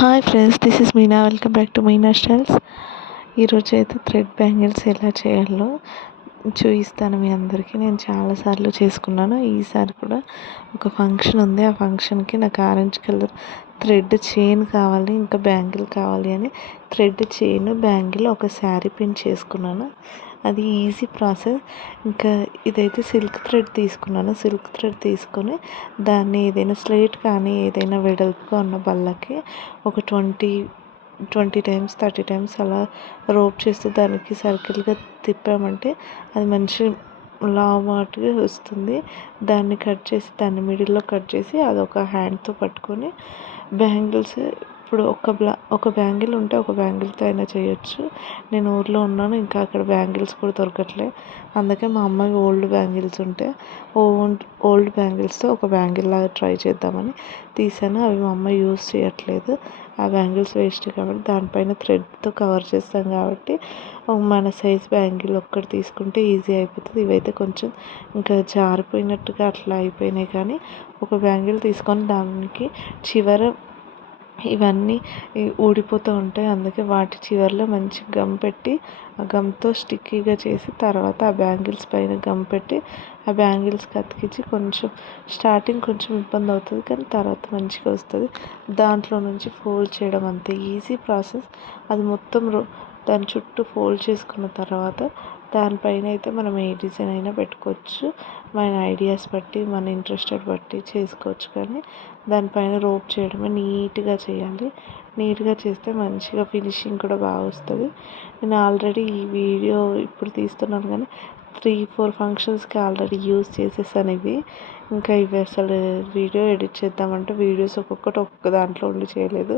Hi friends, this is Meena. Welcome back to Meena styles. ఈరోజు అయితే thread bangles ఎలా చేయాలో చూపిస్తాను మీ అందరికీ. నేను చాలాసార్లు చేసుకున్నాను. ఈసారి కూడా ఒక ఫంక్షన్ ఉంది. ఆ ఫంక్షన్కి నాకు ఆరెంజ్ కలర్ థ్రెడ్ చైన్ కావాలి, ఇంకా బ్యాంగిల్ కావాలి అని థ్రెడ్ చైన్ బ్యాంగిల్ ఒక శారీ పిన్ చేసుకున్నాను. అది ఈజీ ప్రాసెస్. ఇంకా ఇదైతే సిల్క్ థ్రెడ్ తీసుకున్నాను. సిల్క్ థ్రెడ్ తీసుకొని దాన్ని ఏదైనా స్లేట్ కానీ ఏదైనా వెడల్పుగా ఉన్న బల్లకి ఒక 20 టైమ్స్ 30 టైమ్స్ అలా రోప్ చేస్తూ దానికి సర్కిల్గా తిప్పామంటే అది మంచి లావాటుగా వస్తుంది. దాన్ని కట్ చేసి దాన్ని మిడిల్లో కట్ చేసి అదొక హ్యాండ్తో పట్టుకొని బ్యాంగిల్స్ ఇప్పుడు ఒక బ్యాంగిల్ ఉంటే ఒక బ్యాంగిల్తో అయినా చేయొచ్చు. నేను ఊర్లో ఉన్నాను, ఇంకా అక్కడ బ్యాంగిల్స్ కూడా దొరకట్లే. అందుకే మా అమ్మాయి ఓల్డ్ బ్యాంగిల్స్ ఉంటే ఓల్డ్ బ్యాంగిల్స్తో ఒక బ్యాంగిల్ లాగా ట్రై చేద్దామని తీసాను. అవి మా అమ్మ యూజ్ చేయట్లేదు. ఆ బ్యాంగిల్స్ వేస్ట్ కాబట్టి దానిపైన థ్రెడ్తో కవర్ చేస్తాం కాబట్టి మన సైజ్ బ్యాంగిల్ ఒక్కటి తీసుకుంటే ఈజీ అయిపోతుంది. ఇవైతే కొంచెం ఇంకా జారిపోయినట్టుగా అట్లా అయిపోయినాయి, కానీ ఒక బ్యాంగిల్ తీసుకొని దానికి చివర ఇవన్నీ ఊడిపోతూ ఉంటాయి. అందుకే వాటి చివర్లో మంచి గమ్ పెట్టి ఆ గమ్తో స్టిక్కీగా చేసి తర్వాత ఆ బ్యాంగిల్స్ పైన గమ్ పెట్టి ఆ బ్యాంగిల్స్కి అతికించి కొంచెం స్టార్టింగ్ కొంచెం ఇబ్బంది అవుతుంది, కానీ తర్వాత మంచిగా వస్తుంది. దాంట్లో నుంచి ఫోల్డ్ చేయడం అంతే ఈజీ ప్రాసెస్. అది మొత్తం దాని చుట్టూ ఫోల్డ్ చేసుకున్న తర్వాత దానిపైన అయితే మనం ఏ డిజైన్ అయినా పెట్టుకోవచ్చు. మన ఐడియాస్ బట్టి మన ఇంట్రెస్టెడ్ బట్టి చేసుకోవచ్చు, కానీ దానిపైన రోప్ చేయడమే నీట్గా చేయాలి. నీట్గా చేస్తే మంచిగా ఫినిషింగ్ కూడా బాగా వస్తుంది. నేను ఆల్రెడీ ఈ వీడియో ఇప్పుడు తీస్తున్నాను, కానీ 3-4 ఫంక్షన్స్కి ఆల్రెడీ యూజ్ చేసేసాను ఇవి. ఇంకా ఇవి అసలు వీడియో ఎడిట్ చేద్దామంటే వీడియోస్ ఒక్కొక్క దాంట్లో ఉండి చేయలేదు.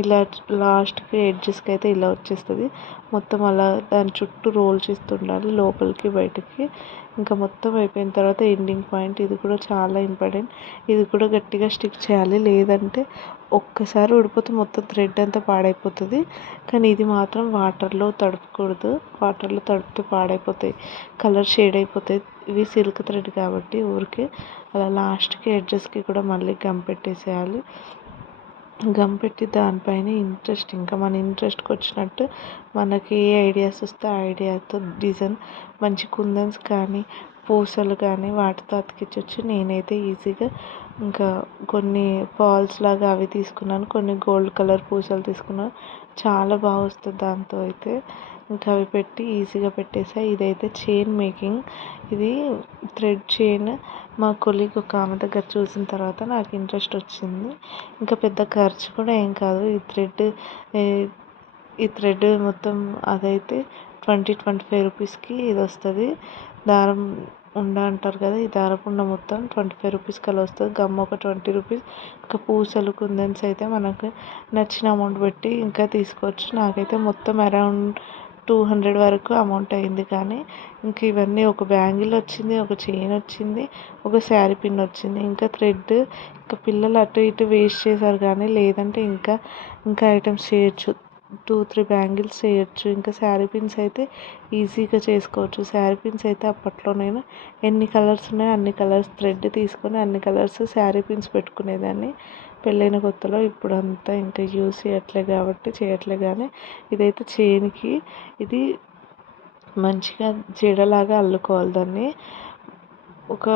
ఇలా లాస్ట్కి ఎడ్జెస్కి అయితే ఇలా వచ్చేస్తుంది. మొత్తం అలా దాని చుట్టూ రోల్ చేస్తుండాలి లోపలికి బయటకి. ఇంకా మొత్తం అయిపోయిన తర్వాత ఎండింగ్ పాయింట్, ఇది కూడా చాలా ఇంపార్టెంట్. ఇది కూడా గట్టిగా స్టిక్ చేయాలి, లేదంటే ఒక్కసారి ఊడిపోతే మొత్తం థ్రెడ్ అంతా పాడైపోతుంది. కానీ ఇది మాత్రం వాటర్లో తడపకూడదు. వాటర్లో తడిపితే పాడైపోతాయి, కలర్ షేడ్ అయిపోతాయి. ఇవి సిల్క్ థ్రెడ్ కాబట్టి ఊరికే అలా లాస్ట్కి ఎడ్జెస్కి కూడా మళ్ళీ గమ్ పెట్టేసేయాలి. గమ్ పెట్టి దానిపైన ఇంకా మన ఇంట్రెస్ట్కి వచ్చినట్టు మనకి ఏ ఐడియాస్ వస్తే ఆ ఐడియాతో డిజైన్ మంచి కుందన్స్ కానీ పూసలు కానీ వాటితో అతికించవచ్చు. నేనైతే ఈజీగా ఇంకా కొన్ని బాల్స్ లాగా అవి తీసుకున్నాను, కొన్ని గోల్డ్ కలర్ పూసలు తీసుకున్నాను. చాలా బాగా వస్తుంది దాంతో అయితే. ఇంకా అవి పెట్టి ఈజీగా పెట్టేసా. ఇదైతే చైన్ మేకింగ్. ఇది థ్రెడ్ చైన్ మా కొలీగ్ ఒక ఆమె దగ్గర చూసిన తర్వాత నాకు ఇంట్రెస్ట్ వచ్చింది. ఇంకా పెద్ద ఖర్చు కూడా ఏం కాదు. ఈ థ్రెడ్ మొత్తం అదైతే 20-25 రూపీస్కి ఇది వస్తుంది. దారం ఉండ అంటారు కదా, ఈ దారపుండ మొత్తం 25 రూపీస్కి అలా వస్తుంది. గమ్ ఒక 20 రూపీస్. ఇంకా పూసలు కుందన్స్ అయితే మనకు నచ్చిన అమౌంట్ పెట్టి ఇంకా తీసుకోవచ్చు. నాకైతే మొత్తం అరౌండ్ 200 వరకు అమౌంట్ అయింది. కానీ ఇంక ఇవన్నీ ఒక బ్యాంగిల్ వచ్చింది, ఒక చైన్ వచ్చింది, ఒక శారీ పిన్ వచ్చింది, ఇంకా థ్రెడ్. ఇంకా పిల్లలు అటు ఇటు వేస్ట్ చేశారు, కానీ లేదంటే ఇంకా ఐటమ్స్ చేయొచ్చు. 2-3 బ్యాంగిల్స్ చేయొచ్చు. ఇంకా శారీ పిన్స్ అయితే ఈజీగా చేసుకోవచ్చు. శారీ పిన్స్ అయితే అప్పట్లో నేను ఎన్ని కలర్స్ ఉన్నాయో అన్ని కలర్స్ థ్రెడ్ తీసుకొని అన్ని కలర్స్ శారీ పిన్స్ పెట్టుకునేదాన్ని పెళ్ళైన కొత్తలో. ఇప్పుడు అంతా ఇంకా యూజ్ చేయట్లే కానీ ఇదైతే చైన్కి ఇది మంచిగా జడలాగా అల్లుకోవాలి. దాన్ని ఒక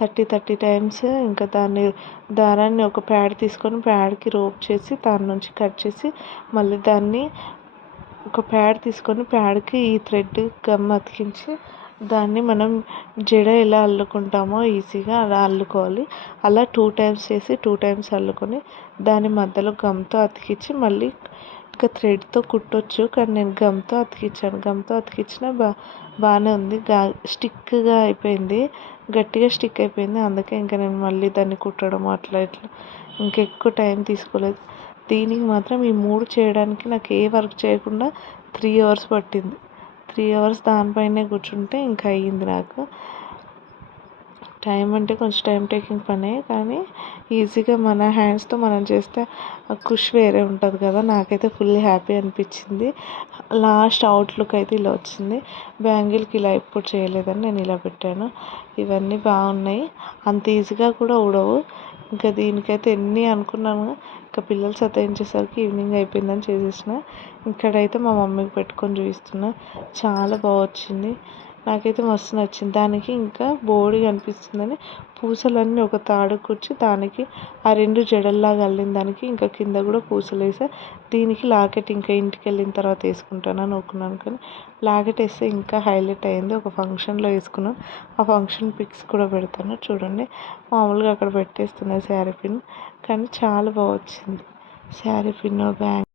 30 టైమ్స్. ఇంకా దారాన్ని ఒక ప్యాడ్ తీసుకొని ప్యాడ్కి రోప్ చేసి దాని నుంచి కట్ చేసి మళ్ళీ దాన్ని ఒక ప్యాడ్ తీసుకొని ప్యాడ్కి ఈ థ్రెడ్ గమ్ అతికించి దాన్ని మనం జడ ఎలా అల్లుకుంటామో ఈజీగా అలా అల్లుకోవాలి. అలా 2 టైమ్స్ చేసి 2 టైమ్స్ అల్లుకొని దాని మధ్యలో గమ్తో అతికించి మళ్ళీ ఇంకా థ్రెడ్తో కుట్టొచ్చు, కానీ నేను గమ్తో అతికించాను. గమ్తో అతికించిన బాగానే ఉంది. స్టిక్గా అయిపోయింది, గట్టిగా స్టిక్ అయిపోయింది. అందుకే ఇంకా నేను మళ్ళీ దాన్ని కుట్టడం అట్లా ఇట్లా ఇంకెక్కువ టైం తీసుకోలేదు. దీనికి మాత్రం ఈ 3 చేయడానికి నాకు ఏ వర్క్ చేయకుండా 3 అవర్స్ పట్టింది. 3 అవర్స్ దానిపైనే కూర్చుంటే ఇంకా అయ్యింది నాకు. టైం అంటే కొంచెం టైం టేకింగ్ పనే, కానీ ఈజీగా మన హ్యాండ్స్తో మనం చేస్తే ఖుషి వేరే ఉంటుంది కదా. నాకైతే ఫుల్ హ్యాపీ అనిపించింది. లాస్ట్ అవుట్లుక్ అయితే ఇలా వచ్చింది. బ్యాంగిల్కి ఇలా ఎప్పుడు చేయలేదని నేను ఇలా పెట్టాను. ఇవన్నీ బాగున్నాయి. అంత ఈజీగా కూడా ఊడవు. ఇంకా దీనికైతే ఎన్ని అనుకున్నాను, ఇంకా పిల్లలు సతాయించేసరికి ఈవినింగ్ అయిపోయిందని చేసేసిన. ఇక్కడైతే మా మమ్మీకి పెట్టుకొని చూపిస్తున్నా. చాలా బాగా వచ్చింది, నాకైతే మస్తు నచ్చింది. దానికి ఇంకా బోడిగా అనిపిస్తుందని పూసలన్నీ ఒక తాడు కూర్చి దానికి ఆ 2 జడల్లాగా అల్లిన దానికి ఇంకా కింద కూడా పూసలు వేసా. దీనికి లాకెట్ ఇంకా ఇంటికి వెళ్ళిన తర్వాత వేసుకుంటాను అనుకున్నాను, కానీ లాకెట్ వేస్తే ఇంకా హైలైట్ అయింది. ఒక ఫంక్షన్లో వేసుకున్నాను, ఆ ఫంక్షన్ పిక్స్ కూడా పెడతాను చూడండి. మామూలుగా అక్కడ పెట్టేస్తున్నాయి శారీ పిన్, కానీ చాలా బాగా వచ్చింది శారీ పిన్ బ్యాంగ్.